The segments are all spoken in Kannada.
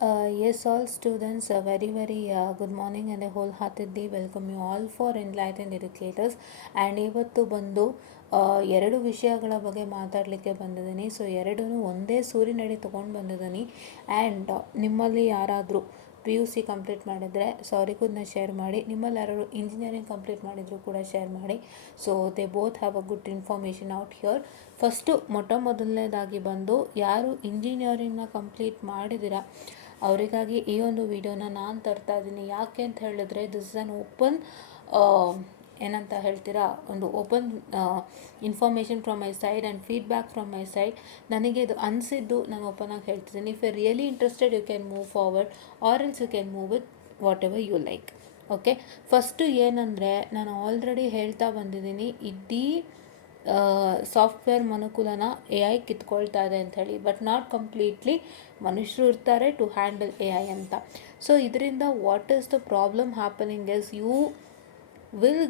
Yes, all students, a very good morning and a wholeheartedly welcome you all for Enlightened Educators. And ಇವತ್ತು ಬಂದು ಎರಡು ವಿಷಯಗಳ ಬಗ್ಗೆ ಮಾತಾಡಲಿಕ್ಕೆ ಬಂದಿದ್ದೀನಿ. ಸೊ ಎರಡೂ ಒಂದೇ ಸೂರಿನಡಿ ತೊಗೊಂಡು ಬಂದಿದ್ದೀನಿ. ಆ್ಯಂಡ್ ನಿಮ್ಮಲ್ಲಿ ಯಾರಾದರೂ PUC ಕಂಪ್ಲೀಟ್ ಮಾಡಿದರೆ ಅವ್ರಿಗೂ ಶೇರ್ ಮಾಡಿ, ನಿಮ್ಮಲ್ಲಿ ಯಾರು ಇಂಜಿನಿಯರಿಂಗ್ ಕಂಪ್ಲೀಟ್ ಮಾಡಿದರೂ ಕೂಡ ಶೇರ್ ಮಾಡಿ. So they both have a good information out here. First ಮೊದಲನೇದಾಗಿ ಬಂದು ಯಾರು ಇಂಜಿನಿಯರಿಂಗ್ನ ಕಂಪ್ಲೀಟ್ ಮಾಡಿದ್ದೀರಾ ಅವರಿಗಾಗಿ ಈ ಒಂದು ವಿಡಿಯೋನ ನಾನು ತರ್ತಾ ಇದ್ದೀನಿ. ಯಾಕೆ ಅಂತ ಹೇಳಿದ್ರೆ ದಿಸ್ ಇಸ್ ಆನ್ ಓಪನ್ ಏನಂತ ಹೇಳ್ತೀರಾ, ಒಂದು open information from my side and feedback from my side. ನನಗೆ ಇದು ಅನಿಸಿದ್ದು ನಾನು ಓಪನ್ ಆಗಿ ಹೇಳ್ತಿದ್ದೀನಿ. If you really interested you can move forward or else you can move with whatever you like. Okay, first ಏನಂದರೆ ನಾನು ಆಲ್ರೆಡಿ ಹೇಳ್ತಾ ಬಂದಿದ್ದೀನಿ, ಇಡೀ ಸಾಫ್ಟ್ವೇರ್ ಮನುಕುಲನ AI ಕಿತ್ಕೊಳ್ತಾ ಇದೆ ಅಂಥೇಳಿ. ಬಟ್ ನಾಟ್ ಕಂಪ್ಲೀಟ್ಲಿ, ಮನುಷ್ಯರು ಇರ್ತಾರೆ ಟು ಹ್ಯಾಂಡಲ್ AI ಅಂತ. ಸೊ ಇದರಿಂದ what is the problem happening is you will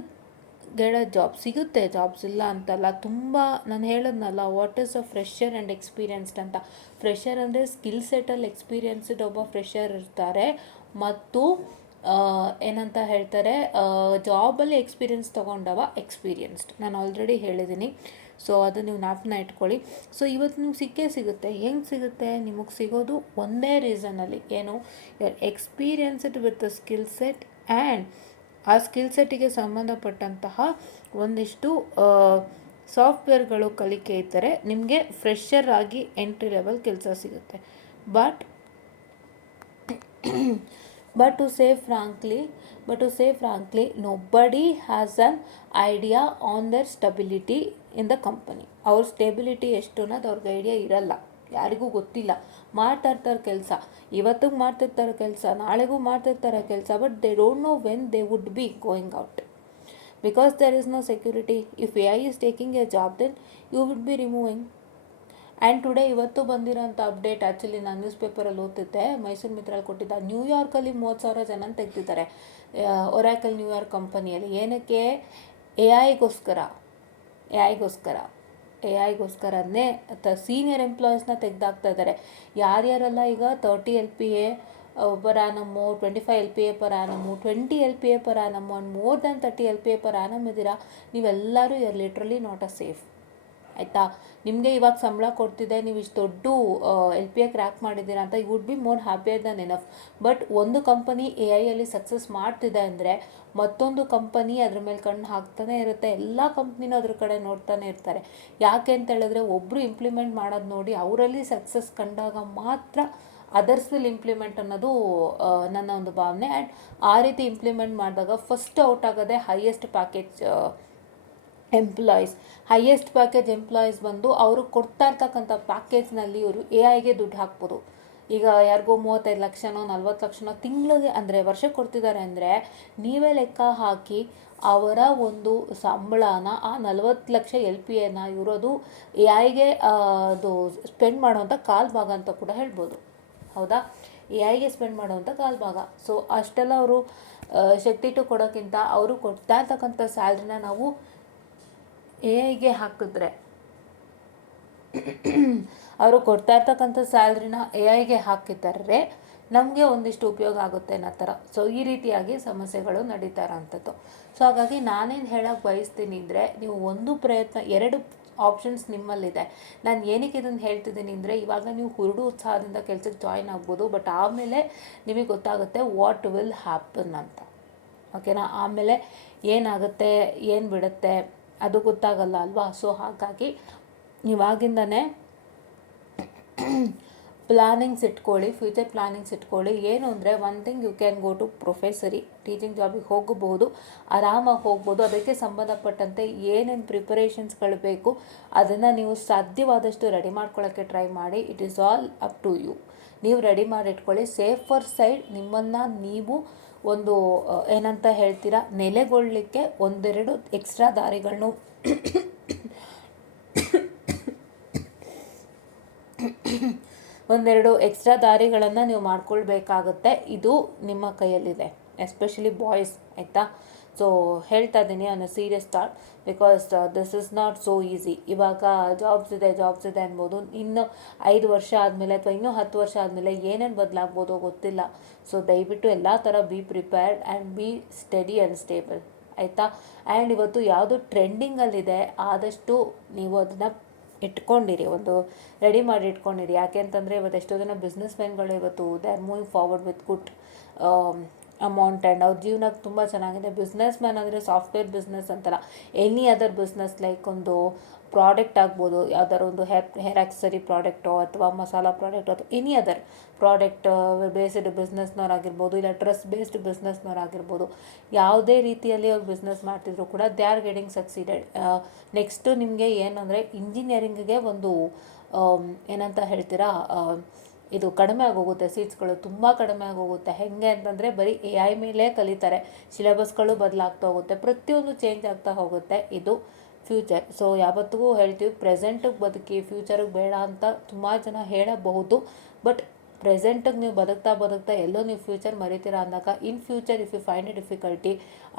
get a job. ಸಿಗುತ್ತೆ, ಜಾಬ್ಸ್ ಇಲ್ಲ ಅಂತಲ್ಲ. ತುಂಬ ನಾನು ಹೇಳಿದ್ನಲ್ಲ, what is a fresher and experienced ಅಂತ. ಫ್ರೆಷರ್ ಅಂದರೆ ಸ್ಕಿಲ್ ಸೆಟಲ್ಲಿ ಎಕ್ಸ್ಪೀರಿಯನ್ಸ್ಡ್ ಒಬ್ಬ ಫ್ರೆಷರ್ ಇರ್ತಾರೆ, ಮತ್ತು ಏನಂತ ಹೇಳ್ತಾರೆ, ಜಾಬಲ್ಲಿ ಎಕ್ಸ್ಪೀರಿಯನ್ಸ್ ತೊಗೊಂಡವ ಎಕ್ಸ್ಪೀರಿಯನ್ಸ್ಡ್. ನಾನು ಆಲ್ರೆಡಿ ಹೇಳಿದ್ದೀನಿ. ಸೊ ಅದು ನೀವು ಜ್ಞಾಪನ ಇಟ್ಕೊಳ್ಳಿ. ಸೊ ಇವತ್ತು ನಿಮ್ಗೆ ಸಿಗುತ್ತೆ. ಹೆಂಗೆ ಸಿಗುತ್ತೆ? ನಿಮಗೆ ಸಿಗೋದು ಒಂದೇ ರೀಸನಲ್ಲಿ, ಏನು, you're experienced with the skill set and ಆ ಸ್ಕಿಲ್ ಸೆಟ್ಟಿಗೆ ಸಂಬಂಧಪಟ್ಟಂತಹ ಒಂದಿಷ್ಟು ಸಾಫ್ಟ್ವೇರ್ಗಳು ಕಲಿಕೆ ಇದ್ದರೆ ನಿಮಗೆ ಫ್ರೆಷರ್ ಆಗಿ ಎಂಟ್ರಿ ಲೆವೆಲ್ ಕೆಲಸ ಸಿಗುತ್ತೆ. But to say frankly, nobody has an idea on their stability in the company. ಅವ್ರ ಸ್ಟೆಬಿಲಿಟಿ ಎಷ್ಟು ಅನ್ನೋದು ಅವ್ರಿಗೆ ಐಡಿಯಾ ಇರಲ್ಲ, ಯಾರಿಗೂ ಗೊತ್ತಿಲ್ಲ. ಮಾಡ್ತಾ ಇರ್ತಾರೆ ಕೆಲಸ, ಇವತ್ತಿಗೆ ಮಾಡ್ತಿರ್ತಾರೆ ಕೆಲಸ, ನಾಳೆಗೂ ಮಾಡ್ತಿರ್ತಾರೆ ಕೆಲಸ, but they don't know when they would be going out, because there is no security. If AI is taking a job, then you would be removing. And today ಇವತ್ತು ಬಂದಿರೋಂಥ ಅಪ್ಡೇಟ್, ಆ್ಯಕ್ಚುಲಿ ನಾನು ನ್ಯೂಸ್ ಪೇಪರಲ್ಲಿ ಓದ್ತಿದ್ದೆ, ಮೈಸೂರು ಮಿತ್ರಲ್ಲಿ ಕೊಟ್ಟಿದ್ದ. ನ್ಯೂಯಾರ್ಕಲ್ಲಿ 30,000 ಜನ ತೆಗ್ದಿದ್ದಾರೆ ಒರಾಕಲ್ ನ್ಯೂಯಾರ್ಕ್ ಕಂಪನಿಯಲ್ಲಿ. ಏನಕ್ಕೆ? ಎಐಗೋಸ್ಕರನೇ ಸೀನಿಯರ್ ಎಂಪ್ಲಾಯೀಸ್ನ ತೆಗೆದಾಕ್ತಾ ಇದ್ದಾರೆ. ಯಾರ್ಯಾರೆಲ್ಲ ಈಗ 30 LPA per annum, 25 LPA per annum, 20 LPA per annum and more than 30 LPA per annum ಇದ್ದೀರಾ, ನೀವೆಲ್ಲರೂ you're literally not a safe. ಆಯಿತಾ? ನಿಮಗೆ ಇವಾಗ ಸಂಬಳ ಕೊಡ್ತಿದೆ, ನೀವು ಇಷ್ಟು ದೊಡ್ಡ LPA ಕ್ರ್ಯಾಕ್ ಮಾಡಿದ್ದೀರಾ ಅಂತ, you would be more happier than enough. But ಒಂದು ಕಂಪನಿ AIಯಲ್ಲಿ ಸಕ್ಸಸ್ ಮಾಡ್ತಿದೆ ಅಂದರೆ ಮತ್ತೊಂದು ಕಂಪನಿ ಅದ್ರ ಮೇಲೆ ಕಣ್ಣು ಹಾಕ್ತಾನೆ ಇರುತ್ತೆ. ಎಲ್ಲ ಕಂಪ್ನಿನೂ ಅದ್ರ ಕಡೆ ನೋಡ್ತಾನೆ ಇರ್ತಾರೆ. ಯಾಕೆ ಅಂತ ಹೇಳಿದ್ರೆ, ಒಬ್ಬರು ಇಂಪ್ಲಿಮೆಂಟ್ ಮಾಡೋದು ನೋಡಿ ಅವರಲ್ಲಿ ಸಕ್ಸಸ್ ಕಂಡಾಗ ಮಾತ್ರ ಅದರ್ಸ್ ವಿಲ್ ಇಂಪ್ಲಿಮೆಂಟ್ ಅನ್ನೋದು ನನ್ನ ಒಂದು ಭಾವನೆ. ಆ್ಯಂಡ್ ಆ ರೀತಿ ಇಂಪ್ಲಿಮೆಂಟ್ ಮಾಡಿದಾಗ ಫಸ್ಟ್ ಔಟ್ ಆಗೋದೇ ಹೈಯೆಸ್ಟ್ ಪ್ಯಾಕೇಜ್ ಎಂಪ್ಲಾಯೀಸ್ ಬಂದು ಅವರು ಕೊಡ್ತಾ ಇರ್ತಕ್ಕಂಥ ಪ್ಯಾಕೇಜ್ನಲ್ಲಿ ಇವರು AIಗೆ ದುಡ್ಡು ಹಾಕ್ಬೋದು. ಈಗ ಯಾರಿಗೋ 35 ಲಕ್ಷನೋ 40 ಲಕ್ಷನೋ ತಿಂಗಳಿಗೆ ಅಂದರೆ ವರ್ಷಕ್ಕೆ ಕೊಡ್ತಿದ್ದಾರೆ ಅಂದರೆ, ನೀವೇ ಲೆಕ್ಕ ಹಾಕಿ ಅವರ ಒಂದು ಸಂಬಳನ, ಆ 40 ಲಕ್ಷ LPAನ ಇರೋದು AIಗೆ ಅದು ಸ್ಪೆಂಡ್ ಮಾಡೋವಂಥ ಕಾಲು ಭಾಗ ಅಂತ ಕೂಡ ಹೇಳ್ಬೋದು. ಹೌದಾ? AIಗೆ ಸ್ಪೆಂಡ್ ಮಾಡೋವಂಥ ಕಾಲು ಭಾಗ. ಸೊ ಅಷ್ಟೆಲ್ಲ ಅವರು ಶಕ್ತಿಟ್ಟು ಕೊಡೋಕ್ಕಿಂತ ಅವರು ಕೊಡ್ತಾ ಇರ್ತಕ್ಕಂಥ ಸ್ಯಾಲ್ರಿನ ನಾವು AIಗೆ ಹಾಕಿದ್ರೆ, ಅವರು ಕೊಡ್ತಾ ಇರ್ತಕ್ಕಂಥ ಸ್ಯಾಲ್ರಿನ AIಗೆ ಹಾಕಿದ್ದಾರೆ, ನಮಗೆ ಒಂದಿಷ್ಟು ಉಪಯೋಗ ಆಗುತ್ತೆ ಅನ್ನೋ ಥರ. ಸೊ ಈ ರೀತಿಯಾಗಿ ಸಮಸ್ಯೆಗಳು ನಡೀತಾ ಇರೋಂಥದ್ದು. ಸೊ ಹಾಗಾಗಿ ನಾನೇನು ಹೇಳೋಕ್ಕೆ ಬಯಸ್ತೀನಿ ಅಂದರೆ, ನೀವು ಒಂದು ಪ್ರಯತ್ನ, 2 ಆಪ್ಷನ್ಸ್ ನಿಮ್ಮಲ್ಲಿದೆ. ನಾನು ಏನಕ್ಕೆ ಇದನ್ನು ಹೇಳ್ತಿದ್ದೀನಿ ಅಂದರೆ, ಇವಾಗ ನೀವು ಹುರುಡು ಉತ್ಸಾಹದಿಂದ ಕೆಲಸಕ್ಕೆ ಜಾಯಿನ್ ಆಗ್ಬೋದು, ಬಟ್ ಆಮೇಲೆ ನಿಮಗೆ ಗೊತ್ತಾಗುತ್ತೆ ವಾಟ್ ವಿಲ್ ಹ್ಯಾಪನ್ ಅಂತ. ಓಕೆನಾ? ಆಮೇಲೆ ಏನಾಗುತ್ತೆ, ಏನು ಬಿಡುತ್ತೆ ಅದು ಗೊತ್ತಾಗಲ್ಲ ಅಲ್ವಾ? ಸೊ ಹಾಗಾಗಿ ಇವಾಗಿಂದನೇ ಪ್ಲ್ಯಾನಿಂಗ್ಸ್ ಇಟ್ಕೊಳ್ಳಿ, ಫ್ಯೂಚರ್ ಪ್ಲ್ಯಾನಿಂಗ್ಸ್ ಇಟ್ಕೊಳ್ಳಿ. ಏನು ಅಂದರೆ, one thing, you can go to ಪ್ರೊಫೆಸರಿ, ಟೀಚಿಂಗ್ ಜಾಬಿಗೆ ಹೋಗಬಹುದು, ಆರಾಮಾಗಿ ಹೋಗ್ಬೋದು. ಅದಕ್ಕೆ ಸಂಬಂಧಪಟ್ಟಂತೆ ಏನೇನು ಪ್ರಿಪರೇಷನ್ಸ್ಗಳು ಬೇಕು ಅದನ್ನು ನೀವು ಸಾಧ್ಯವಾದಷ್ಟು ರೆಡಿ ಮಾಡ್ಕೊಳ್ಳೋಕ್ಕೆ ಟ್ರೈ ಮಾಡಿ. It is all up to you. ನೀವು ರೆಡಿ ಮಾಡಿಟ್ಕೊಳ್ಳಿ. ಸೇಫರ್ ಸೈಡ್ ನಿಮ್ಮನ್ನು ನೀವು ಒಂದು ಏನಂತ ಹೇಳ್ತೀರಾ, ನೆಲೆಗೊಳ್ಳಲಿಕ್ಕೆ ಒಂದೆರಡು ಎಕ್ಸ್ಟ್ರಾ ದಾರಿಗಳನ್ನು ನೀವು ಮಾಡ್ಕೊಳ್ಬೇಕಾಗುತ್ತೆ. ಇದು ನಿಮ್ಮ ಕೈಯಲ್ಲಿದೆ, ಎಸ್ಪೆಷಲಿ ಬಾಯ್ಸ್. ಆಯಿತಾ? ಸೊ ಹೇಳ್ತಾ ಇದ್ದೀನಿ on a serious thought, because this is not so easy. ಇವಾಗ ಜಾಬ್ಸ್ ಇದೆ ಅನ್ಬೋದು, ಇನ್ನು 5 ವರ್ಷ ಆದಮೇಲೆ ಅಥವಾ ಇನ್ನೂ 10 ವರ್ಷ ಆದಮೇಲೆ ಏನೇನು ಬದಲಾಗ್ಬೋದೋ ಗೊತ್ತಿಲ್ಲ. ಸೊ ದಯವಿಟ್ಟು ಎಲ್ಲ ಥರ be prepared and B study and stable, ಆಯಿತಾ. ಆ್ಯಂಡ್ ಇವತ್ತು ಯಾವುದು ಟ್ರೆಂಡಿಂಗಲ್ಲಿದೆ ಆದಷ್ಟು ನೀವು ಅದನ್ನು ಇಟ್ಕೊಂಡಿರಿ, ಒಂದು ರೆಡಿ ಮಾಡಿ ಇಟ್ಕೊಂಡಿರಿ. ಯಾಕೆ ಅಂತಂದರೆ ಇವತ್ತು ಎಷ್ಟೋ ಜನ ಬಿಸ್ನೆಸ್ ಮ್ಯಾನ್ಗಳು ಇವತ್ತು they are moving forward with good amount and ಅವ್ರ ಜೀವನಕ್ಕೆ ತುಂಬ ಚೆನ್ನಾಗಿದೆ. ಬಿಸ್ನೆಸ್ ಮ್ಯಾನ್ ಅಂದರೆ ಸಾಫ್ಟ್ವೇರ್ ಬಿಸ್ನೆಸ್ ಅಂತಲ್ಲ, ಎನಿ ಅದರ್ ಬಿಸ್ನೆಸ್, ಲೈಕ್ ಒಂದು ಪ್ರಾಡಕ್ಟ್ ಆಗ್ಬೋದು, ಯಾವ್ದಾದ್ರು ಒಂದು ಹೇರ್ ಆಕ್ಸೆಸರಿ ಪ್ರಾಡಕ್ಟು ಅಥವಾ ಮಸಾಲ ಪ್ರಾಡಕ್ಟು ಅಥವಾ ಎನಿ ಅದರ್ ಪ್ರಾಡಕ್ಟ್ ಬೇಸ್ಡ್ ಬಿಸ್ನೆಸ್ನವ್ರಾಗಿರ್ಬೋದು, ಇಲ್ಲ ಡ್ರೆಸ್ ಬೇಸ್ಡ್ ಬಿಸ್ನೆಸ್ನವ್ರಾಗಿರ್ಬೋದು, ಯಾವುದೇ ರೀತಿಯಲ್ಲಿ ಅವ್ರು ಬಿಸ್ನೆಸ್ ಮಾಡ್ತಿದ್ರು ಕೂಡ they are getting succeeded. Next ನಿಮಗೆ ಏನಂದರೆ ಇಂಜಿನಿಯರಿಂಗ್ಗೆ ಒಂದು ಏನಂತ ಹೇಳ್ತೀರಾ, ಇದು ಕಡಿಮೆ ಆಗೋಗುತ್ತೆ, ಸೀಟ್ಸ್ಗಳು ತುಂಬ ಕಡಿಮೆ ಆಗೋಗುತ್ತೆ. ಹೇಗೆ ಅಂತಂದರೆ ಬರೀ AI ಮೇಲೆ ಕಲಿತಾರೆ, ಸಿಲೆಬಸ್ಗಳು ಬದಲಾಗ್ತಾ ಹೋಗುತ್ತೆ, ಪ್ರತಿಯೊಂದು ಚೇಂಜ್ ಆಗ್ತಾ ಹೋಗುತ್ತೆ. ಇದು ಫ್ಯೂಚರ್. ಸೊ ಯಾವತ್ತಿಗೂ ಹೇಳ್ತೀವಿ ಪ್ರೆಸೆಂಟಿಗೆ ಬದುಕಿ, ಫ್ಯೂಚರಿಗೆ ಬೇಡ ಅಂತ ತುಂಬ ಜನ ಹೇಳಬಹುದು. ಬಟ್ ಪ್ರೆಸೆಂಟಿಗೆ ನೀವು ಬದುಕ್ತಾ ಎಲ್ಲೋ ನೀವು ಫ್ಯೂಚರ್ ಮರಿತೀರಾ ಅಂದಾಗ in future if you find a difficulty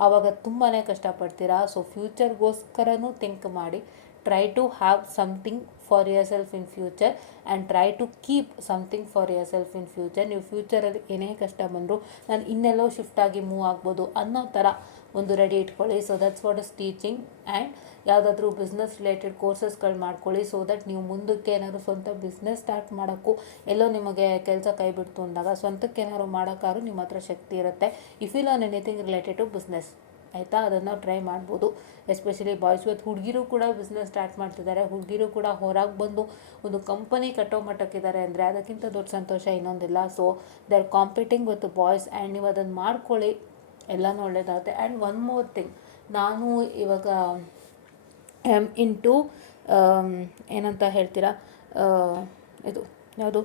ಆವಾಗ ತುಂಬಾ ಕಷ್ಟಪಡ್ತೀರಾ. ಸೊ ಫ್ಯೂಚರ್ಗೋಸ್ಕರನೂ ಥಿಂಕ್ ಮಾಡಿ, try to have something for yourself in future and try to keep something for yourself in future. ನೀವು ಫ್ಯೂಚರಲ್ಲಿ ಏನೇ ಕಷ್ಟ ಬಂದರೂ ನಾನು ಇನ್ನೆಲ್ಲೋ ಶಿಫ್ಟಾಗಿ ಮೂವ್ ಆಗ್ಬೋದು ಅನ್ನೋ ಥರ ಒಂದು ರೆಡಿ ಇಟ್ಕೊಳ್ಳಿ. So that's what is teaching. And ಯಾವುದಾದ್ರೂ ಬಿಸ್ನೆಸ್ ರಿಲೇಟೆಡ್ ಕೋರ್ಸಸ್ಗಳು ಮಾಡ್ಕೊಳ್ಳಿ, ಸೊ ದಟ್ ನೀವು ಮುಂದಕ್ಕೆ ಏನಾದರೂ ಸ್ವಂತ ಬಿಸ್ನೆಸ್ ಸ್ಟಾರ್ಟ್ ಮಾಡೋಕ್ಕೂ ಎಲ್ಲೋ ನಿಮಗೆ ಕೆಲಸ ಕೈ ಬಿಡ್ತು ಅಂದಾಗ ಸ್ವಂತಕ್ಕೆ ಏನಾದ್ರು ಮಾಡೋಕ್ಕಾದ್ರೂ ನಿಮ್ಮ ಹತ್ರ ಶಕ್ತಿ ಇರುತ್ತೆ. If you learn anything related to business, ಆಯಿತಾ, ಅದನ್ನು ಟ್ರೈ ಮಾಡ್ಬೋದು. ಎಸ್ಪೆಷಲಿ ಬಾಯ್ಸ್ ಇವತ್ತು ಹುಡುಗಿರು ಕೂಡ ಬಿಸ್ನೆಸ್ ಸ್ಟಾರ್ಟ್ ಮಾಡ್ತಿದ್ದಾರೆ, ಹುಡುಗಿರು ಕೂಡ ಹೊರಗೆ ಬಂದು ಒಂದು ಕಂಪನಿ ಕಟ್ಟೋ ಮಟ್ಟಕ್ಕಿದ್ದಾರೆ ಅಂದರೆ ಅದಕ್ಕಿಂತ ದೊಡ್ಡ ಸಂತೋಷ ಇನ್ನೊಂದಿಲ್ಲ. So they are competing with boys and ನೀವು ಅದನ್ನು ಮಾಡ್ಕೊಳ್ಳಿ, ಎಲ್ಲನೂ ಒಳ್ಳೆಯದಾಗುತ್ತೆ. ಆ್ಯಂಡ್ ಒನ್ ಮೋರ್ ಥಿಂಗ್, ನಾನು ಇವಾಗ ಇಂಟು ಏನಂತ ಹೇಳ್ತೀರಾ, ಇದು ಯಾವುದು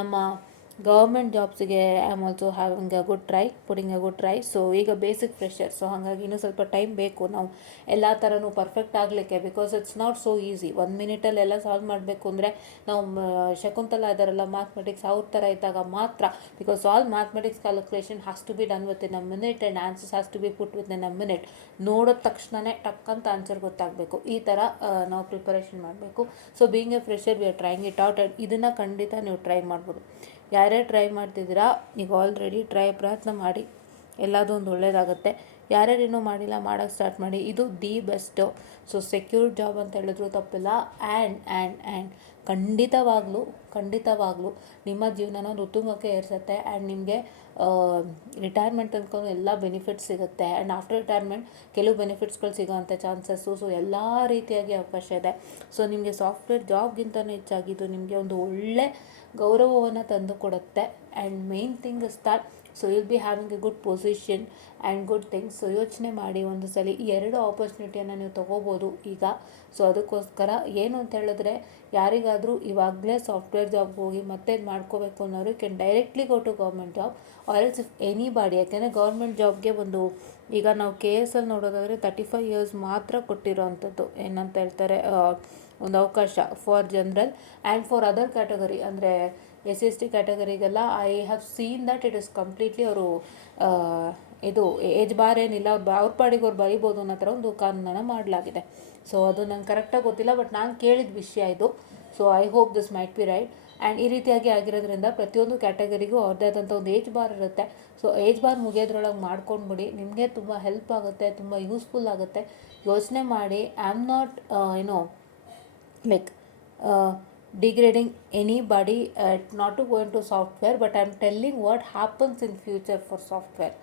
ನಮ್ಮ ಗೌರ್ಮೆಂಟ್ ಜಾಬ್ಸಿಗೆ I am also having a good try, putting a good try. So ಈಗ ಬೇಸಿಕ್ ಫ್ರೆಷರ್, ಸೊ ಹಾಗಾಗಿ ಇನ್ನೂ ಸ್ವಲ್ಪ ಟೈಮ್ ಬೇಕು ನಾವು ಎಲ್ಲ ಥರನೂ ಪರ್ಫೆಕ್ಟ್ ಆಗಲಿಕ್ಕೆ, because it's not so easy. 1 ಮಿನಿಟಲ್ಲಿ ಎಲ್ಲ ಸಾಲ್ವ್ ಮಾಡಬೇಕು ಅಂದರೆ ನಾವು ಶಕುಂತಲಾ ಇದ್ದಾರಲ್ಲ ಮ್ಯಾಥಮೆಟಿಕ್ಸ್ ಅವ್ರ ಥರ ಇದ್ದಾಗ ಮಾತ್ರ, because all mathematics calculation has to be done within a minute and answers has to be put within a minute. ನೋಡಿದ ತಕ್ಷಣವೇ ಟಕ್ಕಂತ ಆನ್ಸರ್ ಗೊತ್ತಾಗಬೇಕು, ಈ ಥರ ನಾವು ಪ್ರಿಪರೇಷನ್ ಮಾಡಬೇಕು. So being A fresher we are trying it out. And ಇದನ್ನು ಖಂಡಿತ ನೀವು ಟ್ರೈ ಮಾಡ್ಬೋದು. ಯಾರ್ಯಾರು ಟ್ರೈ ಮಾಡ್ತಿದ್ದೀರಾ ಈಗ ಆಲ್ರೆಡಿ ಪ್ರಯತ್ನ ಮಾಡಿ, ಎಲ್ಲದೂ ಒಂದು ಒಳ್ಳೆಯದಾಗುತ್ತೆ. ಯಾರ್ಯಾರೇನೂ ಮಾಡಿಲ್ಲ ಮಾಡೋಕ್ಕೆ ಸ್ಟಾರ್ಟ್ ಮಾಡಿ, ಇದು the best. So secure job ಅಂತ ಹೇಳಿದ್ರು ತಪ್ಪಿಲ್ಲ. ಆ್ಯಂಡ್ ಖಂಡಿತವಾಗ್ಲೂ ನಿಮ್ಮ ಜೀವನನ ಒಂದು ಉತ್ತುಂಗಕ್ಕೆ ಏರಿಸುತ್ತೆ. ಆ್ಯಂಡ್ ನಿಮಗೆ ರಿಟೈರ್ಮೆಂಟ್ ಅಂದ್ಕೊಂಡು ಎಲ್ಲ ಬೆನಿಫಿಟ್ಸ್ ಸಿಗುತ್ತೆ. ಆ್ಯಂಡ್ ಆಫ್ಟರ್ ರಿಟೈರ್ಮೆಂಟ್ ಕೆಲವು ಬೆನಿಫಿಟ್ಸ್ಗಳು ಸಿಗೋವಂಥ ಚಾನ್ಸಸ್ಸು, ಸೊ ಎಲ್ಲ ರೀತಿಯಾಗಿ ಅವಕಾಶ ಇದೆ. ಸೊ ನಿಮಗೆ ಸಾಫ್ಟ್ವೇರ್ ಜಾಬ್ಗಿಂತಲೂ ಹೆಚ್ಚಾಗಿದ್ದು ನಿಮಗೆ ಒಂದು ಒಳ್ಳೆ ಗೌರವವನ್ನು ತಂದು ಕೊಡುತ್ತೆ. And main thing is that so will be having A good position and good things. So ಯೋಚನೆ ಮಾಡಿ, ಒಂದು ಸಲ ಈ 2 ಆಪರ್ಚುನಿಟಿಯನ್ನು ನೀವು ತೊಗೋಬೋದು ಈಗ. ಸೊ ಅದಕ್ಕೋಸ್ಕರ ಏನು ಅಂತ ಹೇಳಿದ್ರೆ, ಯಾರಿಗಾದರೂ ಇವಾಗಲೇ ಸಾಫ್ಟ್ವೇರ್ ಜಾಬ್ಗೆ ಹೋಗಿ ಮತ್ತೆ ಮಾಡ್ಕೋಬೇಕು ಅನ್ನೋರು can directly go to government job or else if anybody. ಯಾಕೆಂದರೆ ಗೌರ್ಮೆಂಟ್ ಜಾಬ್ಗೆ ಒಂದು ಈಗ ನಾವು KS ಅಲ್ಲಿ ನೋಡೋದಾದರೆ 35 ಇಯರ್ಸ್ ಮಾತ್ರ ಕೊಟ್ಟಿರೋ ಅಂಥದ್ದು, ಏನಂತ ಹೇಳ್ತಾರೆ, ಒಂದು ಅವಕಾಶ for general and for other category ಅಂದರೆ SC/ST ಕ್ಯಾಟಗರಿಗೆಲ್ಲ I have seen that it is completely ಅವರು ಇದು ಏಜ್ ಬಾರ್ ಏನಿಲ್ಲ, ಅವ್ರ ಪಾಡಿಗೆ ಅವ್ರು ಬರಿಬೋದು ಅನ್ನೋ ಥರ ಒಂದು ಕಾನೂನನ್ನು ಮಾಡಲಾಗಿದೆ. ಸೊ ಅದು ನಂಗೆ ಕರೆಕ್ಟಾಗಿ ಗೊತ್ತಿಲ್ಲ, ಬಟ್ ನಾನು ಕೇಳಿದ ವಿಷಯ ಇದು. So I hope this might be right. And ಈ ರೀತಿಯಾಗಿ ಆಗಿರೋದ್ರಿಂದ ಪ್ರತಿಯೊಂದು ಕ್ಯಾಟಗರಿಗೂ ಅವ್ರದ್ದೇ ಆದಂಥ ಒಂದು ಏಜ್ ಬಾರ್ ಇರುತ್ತೆ. ಸೊ ಏಜ್ ಬಾರ್ ಮುಗಿಯೋದ್ರೊಳಗೆ ಮಾಡ್ಕೊಂಡ್ಬಿಡಿ, ನಿಮಗೆ ತುಂಬ ಹೆಲ್ಪ್ ಆಗುತ್ತೆ, ತುಂಬ ಯೂಸ್ಫುಲ್ ಆಗುತ್ತೆ. ಯೋಚನೆ ಮಾಡಿ, I am not like degrading anybody not to go into software, but I'm telling what happens in future for software.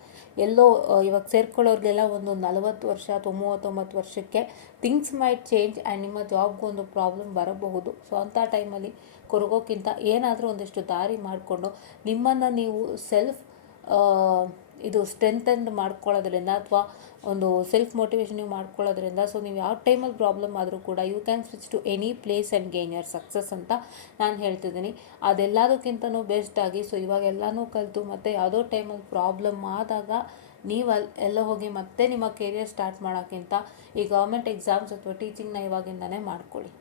ಎಲ್ಲೋ ಇವಾಗ ಸೇರ್ಕೊಳ್ಳೋರಿಗೆಲ್ಲ ಒಂದು 40 ವರ್ಷ ಅಥವಾ 39 ವರ್ಷಕ್ಕೆ ಥಿಂಗ್ಸ್ ಮೈಟ್ ಚೇಂಜ್ ಆ್ಯಂಡ್ ನಿಮ್ಮ ಜಾಬ್ಗೊಂದು ಪ್ರಾಬ್ಲಮ್ ಬರಬಹುದು. ಸೊ ಅಂಥ ಟೈಮಲ್ಲಿ ಕೊರಗೋಕ್ಕಿಂತ ಏನಾದರೂ ಒಂದಿಷ್ಟು ದಾರಿ ಮಾಡಿಕೊಂಡು ನಿಮ್ಮನ್ನು ನೀವು ಸೆಲ್ಫ್ ಇದು ಸ್ಟ್ರೆಂಥೆಂಡ್ ಮಾಡ್ಕೊಳ್ಳೋದ್ರಿಂದ ಅಥವಾ ಒಂದು ಸೆಲ್ಫ್ ಮೋಟಿವೇಶನ್ ನೀವು ಮಾಡ್ಕೊಳ್ಳೋದ್ರಿಂದ, ಸೊ ನೀವು ಯಾವ ಟೈಮಲ್ಲಿ ಪ್ರಾಬ್ಲಮ್ ಆದರೂ ಕೂಡ you can switch to any place and gain your success ಅಂತ ನಾನು ಹೇಳ್ತಿದ್ದೀನಿ. ಅದೆಲ್ಲದಕ್ಕಿಂತನೂ ಬೆಸ್ಟಾಗಿ ಸೊ ಇವಾಗ ಎಲ್ಲನೂ ಕಲಿತು ಮತ್ತು ಯಾವುದೋ ಟೈಮಲ್ಲಿ ಪ್ರಾಬ್ಲಮ್ ಆದಾಗ ನೀವು ಎಲ್ಲ ಹೋಗಿ ಮತ್ತೆ ನಿಮ್ಮ ಕೆರಿಯರ್ ಸ್ಟಾರ್ಟ್ ಮಾಡೋಕ್ಕಿಂತ ಈ ಗೌರ್ಮೆಂಟ್ ಎಕ್ಸಾಮ್ಸ್ ಅಥವಾ ಟೀಚಿಂಗ್ನ ಇವಾಗಿಂದನೇ ಮಾಡ್ಕೊಳ್ಳಿ.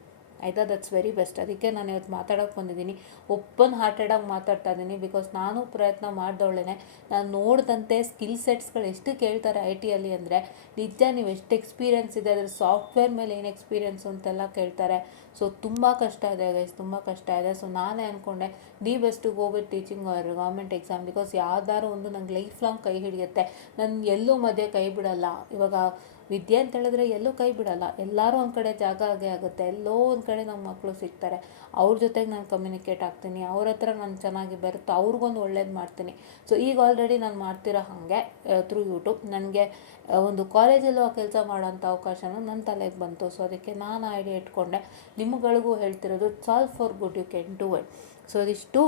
ಆಯಿತಾ. That's very best. ಅದಕ್ಕೆ ನಾನು ಇವತ್ತು ಮಾತಾಡೋಕ್ಕೆ ಬಂದಿದ್ದೀನಿ, ಓಪನ್ ಹಾರ್ಟೆಡಾಗಿ ಮಾತಾಡ್ತಾ ಇದ್ದೀನಿ. ಬಿಕಾಸ್ ನಾನು ಪ್ರಯತ್ನ ಮಾಡಿದವಳೇ. ನಾನು ನೋಡಿದಂತೆ ಸ್ಕಿಲ್ ಸೆಟ್ಸ್ಗಳು ಎಷ್ಟು ಕೇಳ್ತಾರೆ ಐ ಟಿಯಲ್ಲಿ ಅಂದರೆ, ನಿಜ ನೀವು ಎಷ್ಟು ಎಕ್ಸ್ಪೀರಿಯೆನ್ಸ್ ಇದೆ, ಅದ್ರ ಸಾಫ್ಟ್ವೇರ್ ಮೇಲೆ ಏನು ಎಕ್ಸ್ಪೀರಿಯೆನ್ಸ್ ಅಂತೆಲ್ಲ ಕೇಳ್ತಾರೆ. ಸೊ ತುಂಬ ಕಷ್ಟ ಇದೆ ಗೈಸ್, ತುಂಬ ಕಷ್ಟ ಇದೆ. ಸೊ ನಾನೇ ಅಂದ್ಕೊಂಡೆ the best to go with teaching government exam. Because ಯಾವ್ದಾದ್ರು ಒಂದು ನಂಗೆ ಲೈಫ್ ಲಾಂಗ್ ಕೈ ಹಿಡಿಯುತ್ತೆ. ನಾನು ಎಲ್ಲೂ ಮಧ್ಯೆ ಕೈ ಬಿಡಲ್ಲ. ಇವಾಗ ವಿದ್ಯೆ ಅಂತ ಹೇಳಿದ್ರೆ ಎಲ್ಲೂ ಕೈ ಬಿಡಲ್ಲ. ಎಲ್ಲರೂ ಒಂದು ಕಡೆ ಜಾಗ ಆಗೇ ಆಗುತ್ತೆ. ಎಲ್ಲೋ ಒಂದು ಕಡೆ ನಮ್ಮ ಮಕ್ಕಳು ಸಿಗ್ತಾರೆ, ಅವ್ರ ಜೊತೆಗೆ ನಾನು ಕಮ್ಯುನಿಕೇಟ್ ಆಗ್ತೀನಿ, ಅವ್ರ ಹತ್ರ ನಾನು ಚೆನ್ನಾಗಿ ಬರುತ್ತೆ, ಅವ್ರಿಗೊಂದು ಒಳ್ಳೇದು ಮಾಡ್ತೀನಿ. ಸೊ ಈಗ ಆಲ್ರೆಡಿ ನಾನು ಮಾಡ್ತಿರೋ ಹಾಗೆ ಥ್ರೂ ಯೂಟ್ಯೂಬ್ ನನಗೆ ಒಂದು ಕಾಲೇಜಲ್ಲೂ ಆ ಕೆಲಸ ಮಾಡೋಂಥ ಅವಕಾಶನೂ ನನ್ನ ತಲೆಗೆ ಬಂತು. ಸೊ ಅದಕ್ಕೆ ನಾನು ಐಡಿಯಾ ಇಟ್ಕೊಂಡೆ. ನಿಮ್ಮಗಳಿಗೂ ಹೇಳ್ತಿರೋದು, solve for good, you can do it. So ಇದಿಷ್ಟು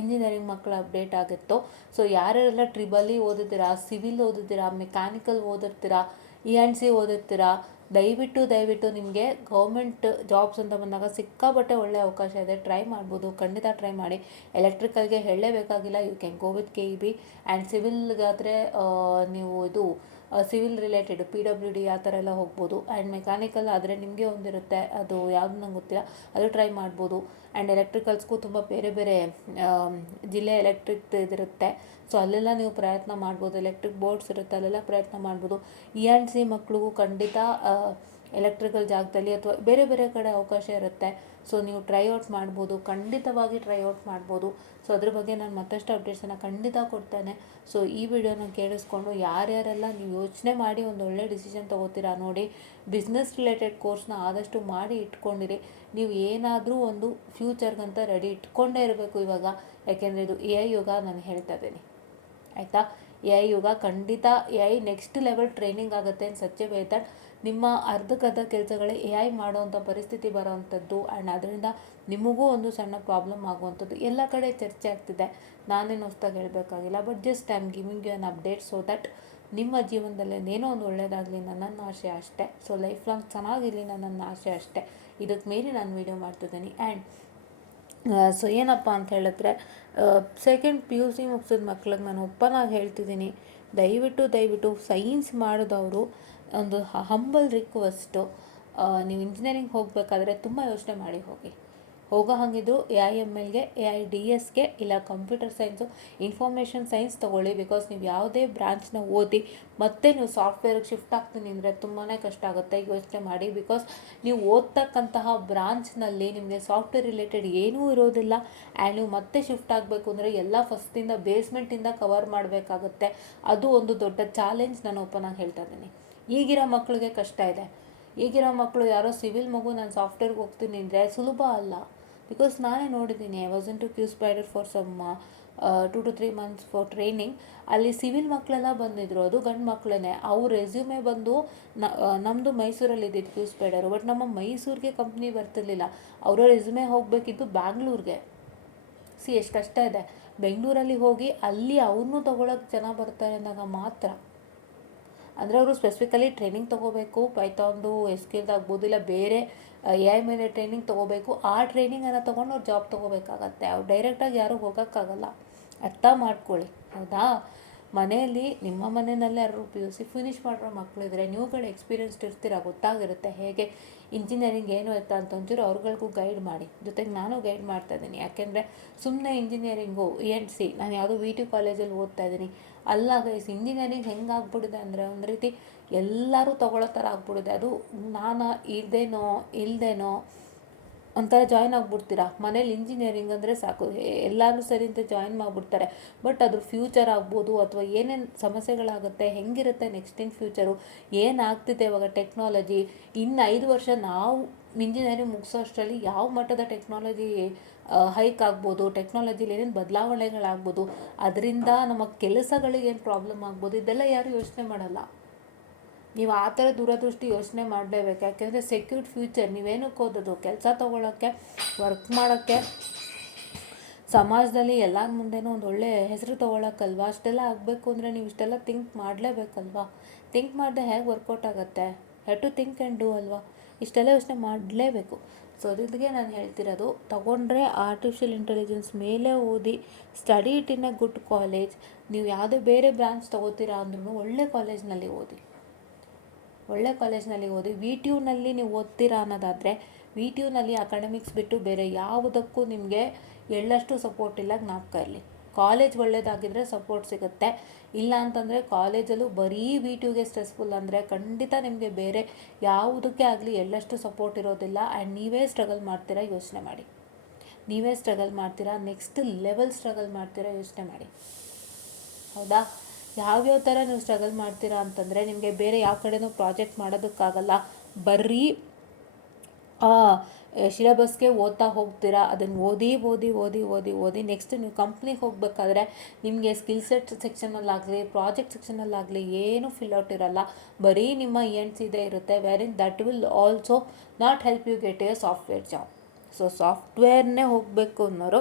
ಇಂಜಿನಿಯರಿಂಗ್ ಮಕ್ಕಳ ಅಪ್ಡೇಟ್ ಆಗಿತ್ತು. ಸೊ ಯಾರ್ಯಾರೆಲ್ಲ ಟ್ರಿಬಲ್ ಇ ಓದಿದ್ದೀರಾ, ಸಿವಿಲ್ ಓದಿದ್ದೀರಾ, ಮೆಕ್ಯಾನಿಕಲ್ ಓದಿರ್ತೀರಾ, E&C ಓದಿರ್ತೀರಾ, ದಯವಿಟ್ಟು ನಿಮಗೆ ಗೌರ್ಮೆಂಟ್ ಜಾಬ್ಸ್ ಅಂತ ಬಂದಾಗ ಸಿಕ್ಕಾಪಟ್ಟೆ ಒಳ್ಳೆ ಅವಕಾಶ ಇದೆ. ಟ್ರೈ ಮಾಡ್ಬೋದು, ಖಂಡಿತ ಟ್ರೈ ಮಾಡಿ. ಎಲೆಕ್ಟ್ರಿಕಲ್ಗೆ ಹೇಳಲೇಬೇಕಾಗಿಲ್ಲ, you can go with KEB. And ಸಿವಿಲ್ಗಾದರೆ ನೀವು ಇದು ಸಿವಿಲ್ ರಿಲೇಟೆಡ್ PWD ಆ ಥರ ಎಲ್ಲ ಹೋಗ್ಬೋದು. ಆ್ಯಂಡ್ ಮೆಕ್ಯಾನಿಕಲ್ ಆದರೆ ನಿಮಗೆ ಒಂದಿರುತ್ತೆ, ಅದು ಯಾವುದು ನಂಗೆ ಗೊತ್ತಿಲ್ಲ, ಅದು ಟ್ರೈ ಮಾಡ್ಬೋದು. ಆ್ಯಂಡ್ ಎಲೆಕ್ಟ್ರಿಕಲ್ಸ್ಗೂ ತುಂಬ ಬೇರೆ ಬೇರೆ ಜಿಲ್ಲೆ ಎಲೆಕ್ಟ್ರಿಕ್ ಇದಿರುತ್ತೆ. ಸೊ ಅಲ್ಲೆಲ್ಲ ನೀವು ಪ್ರಯತ್ನ ಮಾಡ್ಬೋದು. ಎಲೆಕ್ಟ್ರಿಕ್ ಬೋರ್ಡ್ಸ್ ಇರುತ್ತೆ, ಅಲ್ಲೆಲ್ಲ ಪ್ರಯತ್ನ ಮಾಡ್ಬೋದು. E&C ಮಕ್ಳಿಗೂ ಖಂಡಿತ ಎಲೆಕ್ಟ್ರಿಕಲ್ ಜಾಗದಲ್ಲಿ ಅಥವಾ ಬೇರೆ ಬೇರೆ ಕಡೆ ಅವಕಾಶ ಇರುತ್ತೆ. ಸೊ ನೀವು ಟ್ರೈಔಟ್ ಮಾಡ್ಬೋದು, ಖಂಡಿತವಾಗಿ ಟ್ರೈಔಟ್ ಮಾಡ್ಬೋದು. ಸೊ ಅದ್ರ ಬಗ್ಗೆ ನಾನು ಮತ್ತಷ್ಟು ಅಪ್ಡೇಟ್ಸನ್ನು ಖಂಡಿತ ಕೊಡ್ತೇನೆ. ಸೊ ಈ ವಿಡಿಯೋನ ಕೇಳಿಸ್ಕೊಂಡು ಯಾರ್ಯಾರೆಲ್ಲ ನೀವು ಯೋಚನೆ ಮಾಡಿ ಒಂದು ಒಳ್ಳೆ ಡಿಸಿಷನ್ ತೊಗೋತೀರಾ ನೋಡಿ, ಬಿಸ್ನೆಸ್ ರಿಲೇಟೆಡ್ ಕೋರ್ಸ್ನ ಆದಷ್ಟು ಮಾಡಿ ಇಟ್ಕೊಂಡಿರಿ. ನೀವು ಏನಾದರೂ ಒಂದು ಫ್ಯೂಚರ್ಗಂತ ರೆಡಿ ಇಟ್ಕೊಂಡೇ ಇರಬೇಕು ಇವಾಗ. ಯಾಕೆಂದರೆ ಇದು AI ಯುಗ, ನಾನು ಹೇಳ್ತಾ ಇದ್ದೀನಿ ಆಯಿತಾ. AI ಯುಗ ಖಂಡಿತ. AI ನೆಕ್ಸ್ಟ್ ಲೆವೆಲ್ ಟ್ರೈನಿಂಗ್ ಆಗುತ್ತೆ ಅಂತ ಸಚ್ಚೆ ಬೇಯ್ತಾಡ್. ನಿಮ್ಮ ಅರ್ಧಕ್ಕರ್ಧ ಕೆಲಸಗಳೇ AI ಮಾಡೋವಂಥ ಪರಿಸ್ಥಿತಿ ಬರೋವಂಥದ್ದು. ಆ್ಯಂಡ್ ಅದರಿಂದ ನಿಮಗೂ ಒಂದು ಸಣ್ಣ ಪ್ರಾಬ್ಲಮ್ ಆಗುವಂಥದ್ದು ಎಲ್ಲ ಕಡೆ ಚರ್ಚೆ ಆಗ್ತಿದೆ. ನಾನೇನು ಹೊಸ್ದಾಗಿ ಹೇಳಬೇಕಾಗಿಲ್ಲ, but just I am giving you an update so that ನಿಮ್ಮ ಜೀವನದಲ್ಲಿ ಏನೋ ಒಂದು ಒಳ್ಳೆಯದಾಗಲಿ ನನ್ನ ಆಸೆ ಅಷ್ಟೇ. ಸೊ ಲೈಫ್ ಲಾಂಗ್ ಚೆನ್ನಾಗಿರಲಿ ನನ್ನ ಆಸೆ ಅಷ್ಟೇ. ಇದಕ್ಕೆ ಮೀರಿ ನಾನು ವೀಡಿಯೋ ಮಾಡ್ತಿದ್ದೀನಿ. ಆ್ಯಂಡ್ ಸೊ ಏನಪ್ಪ ಅಂತ ಹೇಳಿದ್ರೆ, ಸೆಕೆಂಡ್ PUC ಮುಗಿಸಿದ ಮಕ್ಳಿಗೆ ನಾನು ಓಪನಾಗಿ ಹೇಳ್ತಿದ್ದೀನಿ, ದಯವಿಟ್ಟು ಸೈನ್ಸ್ ಮಾಡಿದವರು ಒಂದು ಹಂಬಲ್ ರಿಕ್ವೆಸ್ಟು, ನೀವು ಇಂಜಿನಿಯರಿಂಗ್ ಹೋಗಬೇಕಾದ್ರೆ ತುಂಬ ಯೋಚನೆ ಮಾಡಿ ಹೋಗೋ ಹಾಗಿದ್ರು AIMLಗೆ, AIDSಗೆ, ಇಲ್ಲ ಕಂಪ್ಯೂಟರ್ ಸೈನ್ಸು, ಇನ್ಫಾರ್ಮೇಷನ್ ಸೈನ್ಸ್ ತೊಗೊಳ್ಳಿ. ಬಿಕಾಸ್ ನೀವು ಯಾವುದೇ ಬ್ರಾಂಚ್ನ ಓದಿ ಮತ್ತೆ ನೀವು ಸಾಫ್ಟ್ವೇರಿಗೆ ಶಿಫ್ಟ್ ಆಗ್ತೀನಿ ಅಂದರೆ ತುಂಬಾ ಕಷ್ಟ ಆಗುತ್ತೆ. ಯೋಚನೆ ಮಾಡಿ. ಬಿಕಾಸ್ ನೀವು ಓದ್ತಕ್ಕಂತಹ ಬ್ರಾಂಚ್ನಲ್ಲಿ ನಿಮಗೆ ಸಾಫ್ಟ್ವೇರ್ ರಿಲೇಟೆಡ್ ಏನೂ ಇರೋದಿಲ್ಲ. ಆ್ಯಂಡ್ ನೀವು ಮತ್ತೆ ಶಿಫ್ಟ್ ಆಗಬೇಕು ಅಂದರೆ ಎಲ್ಲ ಫಸ್ಟಿಂದ ಬೇಸ್ಮೆಂಟಿಂದ ಕವರ್ ಮಾಡಬೇಕಾಗುತ್ತೆ. ಅದು ಒಂದು ದೊಡ್ಡ ಚಾಲೆಂಜ್. ನಾನು ಓಪನಾಗಿ ಹೇಳ್ತಾ ಇದ್ದೀನಿ. ಈಗಿರೋ ಮಕ್ಕಳಿಗೆ ಕಷ್ಟ ಇದೆ. ಈಗಿರೋ ಮಕ್ಕಳು ಯಾರೋ ಸಿವಿಲ್ ಮಗು ನಾನು ಸಾಫ್ಟ್ವೇರ್ಗೆ ಹೋಗ್ತೀನಿ ಅಂದರೆ ಸುಲಭ ಅಲ್ಲ. ಬಿಕಾಸ್ ನಾನೇ ನೋಡಿದ್ದೀನಿ. I was in to QSpiders for some 2 to 3 months for training. ಅಲ್ಲಿ ಸಿವಿಲ್ ಮಕ್ಕಳೆಲ್ಲ ಬಂದಿದ್ರು, ಅದು ಗಂಡು ಮಕ್ಕಳೇ. ಅವ್ರ ರೆಸ್ಯೂಮೇ ಬಂದು ನಮ್ಮದು ಮೈಸೂರಲ್ಲಿ ಇದ್ದಿದ್ದು ಕ್ಯೂಸ್ ಸ್ಪೈಡರು, ಬಟ್ ನಮ್ಮ ಮೈಸೂರಿಗೆ ಕಂಪ್ನಿ ಬರ್ತಿರ್ಲಿಲ್ಲ. ಅವರ ರೆಸ್ಯೂಮೇ ಹೋಗಬೇಕಿದ್ದು ಬ್ಯಾಂಗ್ಳೂರಿಗೆ. ಎಷ್ಟು ಕಷ್ಟ ಇದೆ. ಬೆಂಗಳೂರಲ್ಲಿ ಹೋಗಿ ಅಲ್ಲಿ ಅವ್ರನ್ನೂ ತೊಗೊಳಕ್ಕೆ ಜನ ಬರ್ತಾರೆ ಅಂದಾಗ ಮಾತ್ರ, ಅಂದರೆ ಅವರು ಸ್ಪೆಸಿಫಿಕಲಿ ಟ್ರೈನಿಂಗ್ ತೊಗೋಬೇಕು. ಪೈಥಾನ್ದು SQL ಆಗ್ಬೋದು, ಇಲ್ಲ ಬೇರೆ AI ಮೇಲೆ ಟ್ರೈನಿಂಗ್ ತೊಗೋಬೇಕು. ಆ ಟ್ರೈನಿಂಗನ್ನು ತೊಗೊಂಡು ಅವ್ರು ಜಾಬ್ ತೊಗೋಬೇಕಾಗತ್ತೆ. ಅವ್ರು ಡೈರೆಕ್ಟಾಗಿ ಯಾರೂ ಹೋಗೋಕ್ಕಾಗಲ್ಲ. ಅರ್ಥ ಮಾಡ್ಕೊಳ್ಳಿ, ಹೌದಾ. ಮನೆಯಲ್ಲಿ ನಿಮ್ಮ ಮನೆಯಲ್ಲೇ ಯಾರು PUC ಫಿನಿಷ್ ಮಾಡಿರೋ ಮಕ್ಕಳಿದ್ರೆ ನೀವುಗಳು ಎಕ್ಸ್ಪೀರಿಯನ್ಸ್ಡ್ ಇರ್ತೀರ, ಗೊತ್ತಾಗಿರುತ್ತೆ ಹೇಗೆ ಇಂಜಿನಿಯರಿಂಗ್ ಏನು ಇರ್ತಾ ಅಂತ. ಒಂಚೂರು ಅವ್ರುಗಳಿಗೂ ಗೈಡ್ ಮಾಡಿ. ಜೊತೆಗೆ ನಾನು ಗೈಡ್ ಮಾಡ್ತಾಯಿದ್ದೀನಿ. ಯಾಕೆಂದರೆ ಸುಮ್ಮನೆ ಇಂಜಿನಿಯರಿಂಗು E&C, ನಾನು ಯಾವುದೋ VT ಕಾಲೇಜಲ್ಲಿ ಓದ್ತಾ ಇದ್ದೀನಿ ಅಲ್ಲ ಗೈಸ್. ಇಂಜಿನಿಯರಿಂಗ್ ಹೆಂಗಾಗ್ಬಿಟ್ಟಿದೆ ಅಂದರೆ ಒಂದು ರೀತಿ ಎಲ್ಲರೂ ತೊಗೊಳ್ಳೋ ಥರ ಆಗ್ಬಿಟ್ಟಿದೆ. ಅದು ನಾನು ಇಲ್ದೇನೋ ಒಂಥರ ಜಾಯ್ನ್ ಆಗಿಬಿಡ್ತೀರಾ. ಮನೇಲಿ ಇಂಜಿನಿಯರಿಂಗ್ ಅಂದರೆ ಸಾಕು, ಎಲ್ಲರೂ ಸರಿ ಅಂತ ಜಾಯ್ನ್ ಮಾಡಿಬಿಡ್ತಾರೆ. ಬಟ್ ಅದ್ರ ಫ್ಯೂಚರ್ ಆಗ್ಬೋದು ಅಥವಾ ಏನೇನು ಸಮಸ್ಯೆಗಳಾಗುತ್ತೆ, ಹೆಂಗಿರುತ್ತೆ ನೆಕ್ಸ್ಟ್ ಇನ್ ಫ್ಯೂಚರು, ಏನಾಗ್ತಿದೆ ಇವಾಗ ಟೆಕ್ನಾಲಜಿ, ಇನ್ನು 5 ವರ್ಷ ನಾವು ಇಂಜಿನಿಯರಿಂಗ್ ಮುಗಿಸೋ ಅಷ್ಟರಲ್ಲಿ ಯಾವ ಮಟ್ಟದ ಟೆಕ್ನಾಲಜಿ ಹೈಕ್ ಆಗ್ಬೋದು, ಟೆಕ್ನಾಲಜಿಲಿ ಏನೇನು ಬದಲಾವಣೆಗಳಾಗ್ಬೋದು, ಅದರಿಂದ ನಮ್ಮ ಕೆಲಸಗಳಿಗೆ ಏನು ಪ್ರಾಬ್ಲಮ್ ಆಗ್ಬೋದು, ಇದೆಲ್ಲ ಯಾರೂ ಯೋಚನೆ ಮಾಡಲ್ಲ. ನೀವು ಆ ಥರ ದೂರದೃಷ್ಟಿ ಯೋಚನೆ ಮಾಡಲೇಬೇಕು. ಯಾಕೆಂದರೆ ಸೆಕ್ಯೂರ್ಡ್ ಫ್ಯೂಚರ್. ನೀವೇನಕ್ಕೆ ಓದೋದು? ಕೆಲಸ ತೊಗೊಳಕ್ಕೆ, ವರ್ಕ್ ಮಾಡೋಕ್ಕೆ, ಸಮಾಜದಲ್ಲಿ ಎಲ್ಲರ ಮುಂದೆನೂ ಒಂದು ಒಳ್ಳೆ ಹೆಸರು ತೊಗೊಳಕ್ಕಲ್ವ. ಅಷ್ಟೆಲ್ಲ ಆಗಬೇಕು ಅಂದರೆ ನೀವು ಇಷ್ಟೆಲ್ಲ ಥಿಂಕ್ ಮಾಡಲೇಬೇಕಲ್ವ. ಥಿಂಕ್ ಮಾಡದೆ ಹೇಗೆ ವರ್ಕೌಟ್ ಆಗುತ್ತೆ? Have to think and do ಅಲ್ವಾ. ಇಷ್ಟೆಲ್ಲ ಯೋಚನೆ ಮಾಡಲೇಬೇಕು. ಸೊ ಅದಿಗೆ ನಾನು ಹೇಳ್ತಿರೋದು, ತೊಗೊಂಡ್ರೆ ಆರ್ಟಿಫಿಷಿಯಲ್ ಇಂಟೆಲಿಜೆನ್ಸ್ ಮೇಲೆ ಓದಿ, study it in a good college. ನೀವು ಯಾವುದೇ ಬೇರೆ ಬ್ರಾಂಚ್ ತೊಗೋತೀರಾ ಅಂದ್ರೂ ಒಳ್ಳೆ ಕಾಲೇಜ್ನಲ್ಲಿ ಓದಿ. VTUನಲ್ಲಿ ನೀವು ಓದ್ತೀರಾ ಅನ್ನೋದಾದರೆ VTUನಲ್ಲಿ ಅಕಾಡೆಮಿಕ್ಸ್ ಬಿಟ್ಟು ಬೇರೆ ಯಾವುದಕ್ಕೂ ನಿಮಗೆ ಎಳ್ಳಷ್ಟು ಸಪೋರ್ಟ್ ಇಲ್ಲ, ಜ್ಞಾಪಕ ಇರಲಿ. ಕಾಲೇಜ್ ಒಳ್ಳೆಯದಾಗಿದ್ದರೆ ಸಪೋರ್ಟ್ ಸಿಗುತ್ತೆ, ಇಲ್ಲ ಅಂತಂದರೆ ಕಾಲೇಜಲ್ಲೂ ಬರೀ VTUಗೆ ಸ್ಟ್ರೆಸ್ಫುಲ್ ಅಂದರೆ ಖಂಡಿತ ನಿಮಗೆ ಬೇರೆ ಯಾವುದಕ್ಕೆ ಆಗಲಿ ಎಳ್ಳಷ್ಟು ಸಪೋರ್ಟ್ ಇರೋದಿಲ್ಲ. ಆ್ಯಂಡ್ ನೀವೇ ಸ್ಟ್ರಗಲ್ ಮಾಡ್ತೀರಾ, ಯೋಚನೆ ಮಾಡಿ. ನೀವೇ ಸ್ಟ್ರಗಲ್ ಮಾಡ್ತೀರಾ, ನೆಕ್ಸ್ಟ್ ಲೆವೆಲ್ ಸ್ಟ್ರಗಲ್ ಮಾಡ್ತೀರಾ, ಯೋಚನೆ ಮಾಡಿ. ಹೌದಾ? ಯಾವ್ಯಾವ ಥರ ನೀವು ಸ್ಟ್ರಗಲ್ ಮಾಡ್ತೀರಾ ಅಂತಂದರೆ, ನಿಮಗೆ ಬೇರೆ ಯಾವ ಕಡೆನೂ ಪ್ರಾಜೆಕ್ಟ್ ಮಾಡೋದಕ್ಕಾಗಲ್ಲ, ಬರೀ ಸಿಲೆಬಸ್ಗೆ ಓದ್ತಾ ಹೋಗ್ತೀರಾ. ಅದನ್ನು ಓದಿ ಓದಿ ಓದಿ ಓದಿ ಓದಿ ನೆಕ್ಸ್ಟ್ ನೀವು ಕಂಪ್ನಿಗೆ ಹೋಗಬೇಕಾದ್ರೆ ನಿಮಗೆ ಸ್ಕಿಲ್ ಸೆಟ್ ಸೆಕ್ಷನಲ್ಲಾಗಲಿ ಪ್ರಾಜೆಕ್ಟ್ ಸೆಕ್ಷನಲ್ಲಾಗಲಿ ಏನೂ ಫಿಲ್ಔಟ್ ಇರಲ್ಲ, ಬರೀ ನಿಮ್ಮ ಇದೇ ಇರುತ್ತೆ. ವೆರಿನ್ that will also not help you get a software job. So ಸಾಫ್ಟ್ವೇರ್ನೇ ಹೋಗಬೇಕು ಅನ್ನೋರು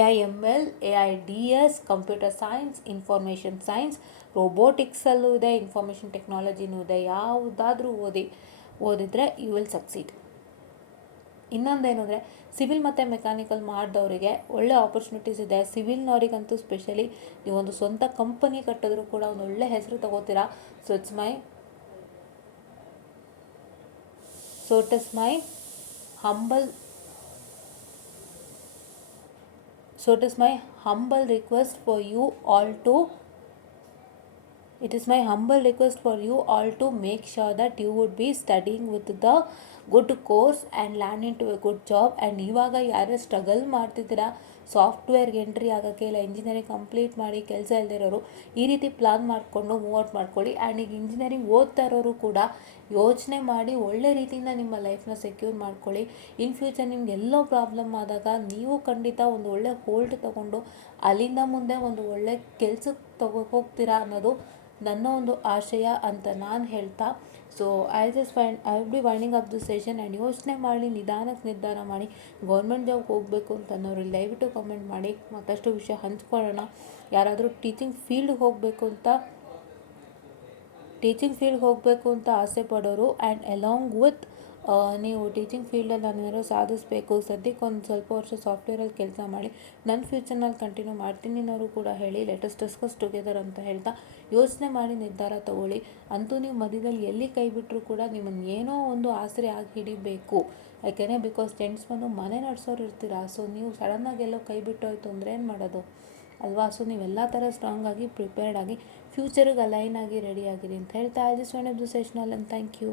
AIML, AIDS, computer science, information science, ರೋಬೋಟಿಕ್ಸಲ್ಲೂ ಇದೆ, ಇನ್ಫಾರ್ಮೇಷನ್ ಟೆಕ್ನಾಲಜಿನೂ ಇದೆ. ಯಾವುದಾದ್ರೂ ಓದಿದರೆ ಯು ವಿಲ್ ಸಕ್ಸೀಡ್. ಇನ್ನೊಂದೇನೆಂದರೆ ಸಿವಿಲ್ ಮತ್ತು ಮೆಕ್ಯಾನಿಕಲ್ ಮಾಡಿದವರಿಗೆ ಒಳ್ಳೆ ಆಪರ್ಚುನಿಟೀಸ್ ಇದೆ. ಸಿವಿಲ್ನವರಿಗಂತೂ ಸ್ಪೆಷಲಿ ನೀವೊಂದು ಸ್ವಂತ ಕಂಪನಿ ಕಟ್ಟಿದ್ರು ಕೂಡ ಒಂದು ಒಳ್ಳೆ ಹೆಸರು ತಗೋತೀರಾ. So it is my humble request for you all to make sure that you would be studying with the good course and land into a good job. And ಇವಾಗ ಯಾರು ಸ್ಟ್ರಗಲ್ ಮಾಡ್ತಿದ್ದೀರಾ ಸಾಫ್ಟ್ವೇರ್ಗೆ ಎಂಟ್ರಿ ಆಗೋಕ್ಕೆ, ಇಲ್ಲ ಇಂಜಿನಿಯರಿಂಗ್ ಕಂಪ್ಲೀಟ್ ಮಾಡಿ ಕೆಲಸ ಇಲ್ದಿರೋರು ಈ ರೀತಿ ಪ್ಲಾನ್ ಮಾಡಿಕೊಂಡು ಮೂವ್ ಔಟ್ ಮಾಡ್ಕೊಳ್ಳಿ. ಆ್ಯಂಡ್ ಈಗ ಇಂಜಿನಿಯರಿಂಗ್ ಓದ್ತಾ ಇರೋರು ಕೂಡ ಯೋಚನೆ ಮಾಡಿ ಒಳ್ಳೆ ರೀತಿಯಿಂದ ನಿಮ್ಮ ಲೈಫ್ನ ಸೆಕ್ಯೂರ್ ಮಾಡ್ಕೊಳ್ಳಿ. ಇನ್ ಫ್ಯೂಚರ್ ನಿಮ್ಗೆ ಎಲ್ಲೋ ಪ್ರಾಬ್ಲಮ್ ಆದಾಗ ನೀವು ಖಂಡಿತ ಒಂದು ಒಳ್ಳೆ ಹೋಲ್ಡ್ ತೊಗೊಂಡು ಅಲ್ಲಿಂದ ಮುಂದೆ ಒಂದು ಒಳ್ಳೆ ಕೆಲ್ಸಕ್ಕೆ ಹೋಗ್ತೀರಾ ಅನ್ನೋದು ನನ್ನ ಒಂದು ಆಶಯ ಅಂತ ನಾನು ಹೇಳ್ತಾ, so I will be winding up the session. And ಯೋಚನೆ ಮಾಡಿ ನಿಧಾನಕ್ಕೆ ನಿರ್ಧಾರ ಮಾಡಿ ಗೌರ್ಮೆಂಟ್ ಜಾಬ್ಗೆ ಹೋಗಬೇಕು ಅಂತನ್ನೋರು ದಯವಿಟ್ಟು ಕಮೆಂಟ್ ಮಾಡಿ, ಮತ್ತಷ್ಟು ವಿಷಯ ಹಂಚ್ಕೊಳ್ಳೋಣ. ಯಾರಾದರೂ ಟೀಚಿಂಗ್ ಫೀಲ್ಡ್ಗೆ ಹೋಗಬೇಕು ಅಂತ ಆಸೆ ಪಡೋರು ಆ್ಯಂಡ್ ಅಲಾಂಗ್ ವಿತ್ ನೀವು ಟೀಚಿಂಗ್ ಫೀಲ್ಡಲ್ಲಿ ನಾನೇನಾದ್ರು ಸಾಧಿಸಬೇಕು, ಸದ್ಯಕ್ಕೆ ಒಂದು ಸ್ವಲ್ಪ ವರ್ಷ ಸಾಫ್ಟ್ವೇರಲ್ಲಿ ಕೆಲಸ ಮಾಡಿ ನನ್ನ ಫ್ಯೂಚರ್ನಲ್ಲಿ ಕಂಟಿನ್ಯೂ ಮಾಡ್ತೀನಿ ಅನ್ನೋರು ಕೂಡ ಹೇಳಿ. ಲೆಟಸ್ ಡಿಸ್ಕಸ್ ಟುಗೆದರ್ ಅಂತ ಹೇಳ್ತಾ ಯೋಚನೆ ಮಾಡಿ ನಿರ್ಧಾರ ತಗೊಳ್ಳಿ. ಅಂತೂ ನೀವು ಮಧ್ಯದಲ್ಲಿ ಎಲ್ಲಿ ಕೈ ಬಿಟ್ಟರು ಕೂಡ ನಿಮ್ಮನ್ನು ಏನೋ ಒಂದು ಆಸರೆ ಆಗಿ ಹಿಡಿಬೇಕು. ಯಾಕೆಂದರೆ ಬಿಕಾಸ್ ಜೆಂಟ್ಸ್ ಬಂದು ಮನೆ ನಡೆಸೋರು ಇರ್ತೀರಾ. ಸೊ ನೀವು ಸಡನ್ನಾಗಿ ಎಲ್ಲೋ ಕೈ ಬಿಟ್ಟೋಯ್ತು ಅಂದರೆ ಏನು ಮಾಡೋದು ಅಲ್ವಾ? ಸೊ ನೀವೆಲ್ಲ ಥರ ಸ್ಟ್ರಾಂಗ್ ಆಗಿ ಪ್ರಿಪೇರ್ಡ್ ಆಗಿ ಫ್ಯೂಚರಿಗೆ ಅಲೈನ್ ಆಗಿ ರೆಡಿ ಆಗಿರಿ ಅಂತ ಹೇಳ್ತಾ, I just wind up the session all and thank you.